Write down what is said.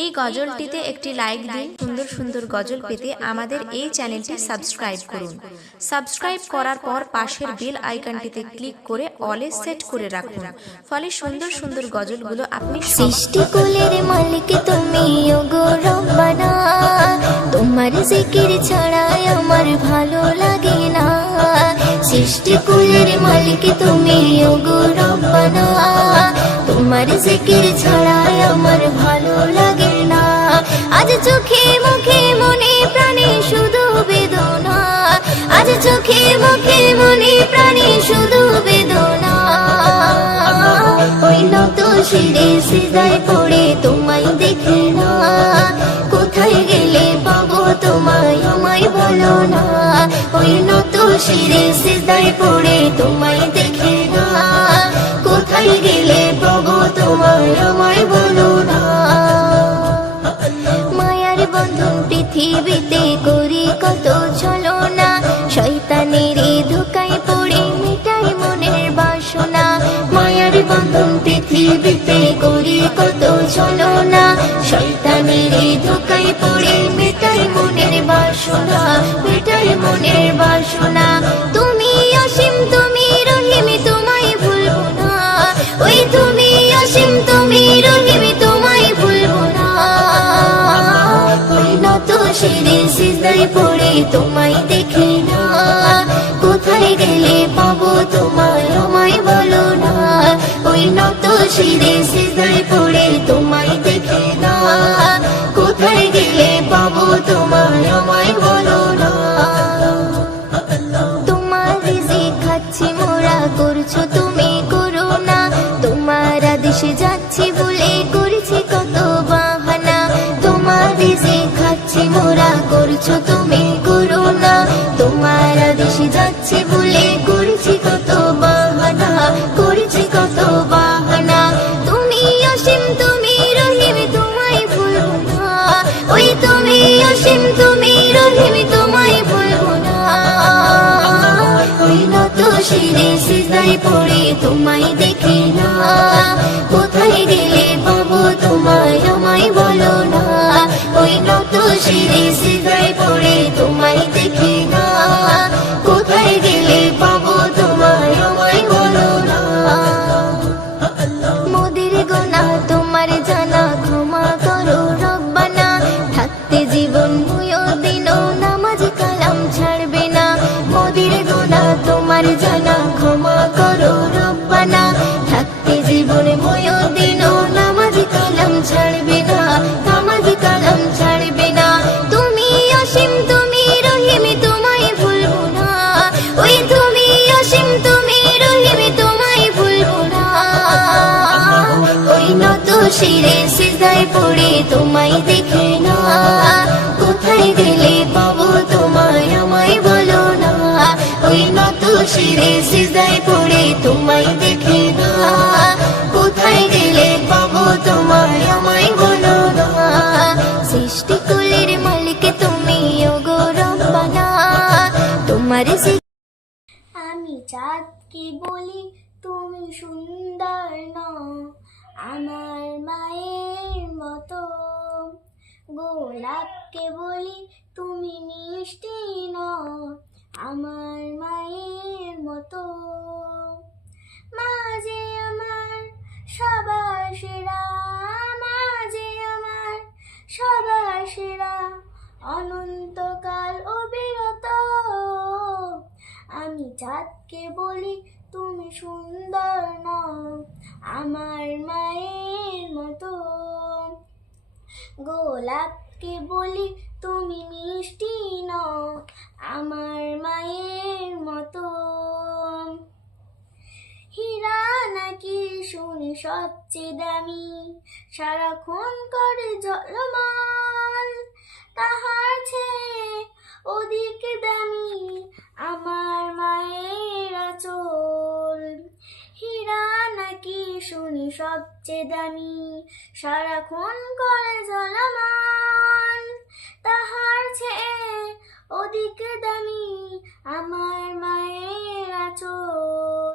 এই গজলটিতে একটি লাইক দিন। সুন্দর সুন্দর গজল পেতে আমাদের এই চ্যানেলটি সাবস্ক্রাইব করুন। সাবস্ক্রাইব করার পর পাশের বেল আইকনটিতে ক্লিক করে অলে সেট করে রাখুন, ফলে সুন্দর সুন্দর গজলগুলো আপনি সৃষ্টিকুলের মালিক তুমি ওগো রব্বানা, তোমার জিকির ছাড়া আমার ভালো লাগে না। সৃষ্টিকুলের মালিক তুমি ওগো রব্বানা, তোমার জিকির ছাড়া আমার ভালো লাগে না। আজ চোখে মুখে মনে প্রাণে শুধু বেদনা, আজ চোখে মুখে মনে প্রাণে শুধু বেদনা। ওই নত শিরে সিজদায় পড়ে তোমায় দেখে না, কোথায় গেলে পাবো তোমায় আমায় বলো না। ওই নত শিরে সিজদায় পড়ে তোমায় দেখে না, কোথায় গেলে পাবো তোমায় আমায় বলো না। মায়ার বন্ধন পৃথিবীতে করি কত ছলনা, শয়তানের ধোকায় পড়ে মেটাই মনের বাসনা। মায়ার বন্ধন পৃথিবীতে করি কত ছলনা, শয়তানের ধোকায় পড়ে মেটাই মনের বাসনা, মেটাই মনের বাসনা। তুমি অসীম তুমি রহিম তোমায় ভুলবো না, ওই তুমি অসীম তুমি রহিম তোমায় ভুলবো না। ওই নত শিরে সিজদায় পড়ে তোমায় দেখে না, কোথায় গেলে পাবো তোমায় আমায় বলো না। ওই নত শিরে সিজদায় পড়ে তোমায় দেখে না, কোথায় গেলে পাবো তোমায় আমায় বলো না। তোমার রিজিক খাচ্ছি মোরা করছো তুমি করুণা, তোমার আদেশে যাচ্ছি বলে করেছি কত বাহানা। তোমার রিজিক খাচ্ছি মোরা করছো তুমি করুণা, তোমার আদেশে যাচ্ছি বলে করেছি কত বাহানা, করেছি কত বাহানা। তুমি অসীম তুমি রহিম তোমায় ভুলবো না, ওই তুমি অসীম তুমি রহিম তোমায় ভুলবো না। ওই নত শিরে সিজদায় পড়ে তোমায় দেখে না, কোথায় গেলে পাবো তোমায় আমায় বলো না। ওই নত শিরে সিজদায় পড়ে তোমায় দেখে না, কোথায় গেলে পাবো তোমায় আমায় বলো না। মোদের গোনা তোমার জানা ক্ষমা করো রব্বানা, থাকতে জীবন দিনও নামাজ কালাম ছাড়বে না। মোদের গোনা তোমার জানা ক্ষমা করো রব্বানা, থাকতে জীবন দিনও নামাজ কালাম ছাড়বে না, নামাজ কালাম ছাড়বে না। তুমি অসীম তুমি রহিম তোমায় ভুলবো না, ওই তুমি অসীম তুমি রহিম তোমায় ভুলবো না। ওই নত শিরে সিজদায় পড়ে তোমায় দেখে না, কোথায় গেলে পাবো তোমায় আমায় বলো না। ওই নত শিরে সিজদায় পড়ে তোমায় দেখে না, কোথায় গেলে পাবো তোমায় আমায় বলো না। সৃষ্টিকুলের মালিক তুমি ওগো রব্বানা, তোমার আমি চাঁদকে বলি তুমি সুন্দর নও, আমার মায়ের মতো। গোলাপকে বলি তুমি মিষ্টি নও, আমার মায়ের মতো। মাঝে আমার সবার সেরা, মাঝে আমার সবার সেরা, অনন্তকাল অবিরত। আমি চাঁদকে বলি তুমি সুন্দর নও, আমার মায়ের মতো। গোলাপকে বলি তুমি মিষ্টি নও, আমার মায়ের মতো। হীরা নাকি শুনি সবচেয়ে দামি, সারাক্ষণ করে ঝলমল, তাহার চেয়ে অধিক দামি আমার মায়ের আঁচল। হীরা নাকি শুনি সবচেয়ে দামি, সারাক্ষণ করে ঝলমল, তাহার চেয়ে অধিক দামি আমার মায়ের আঁচল।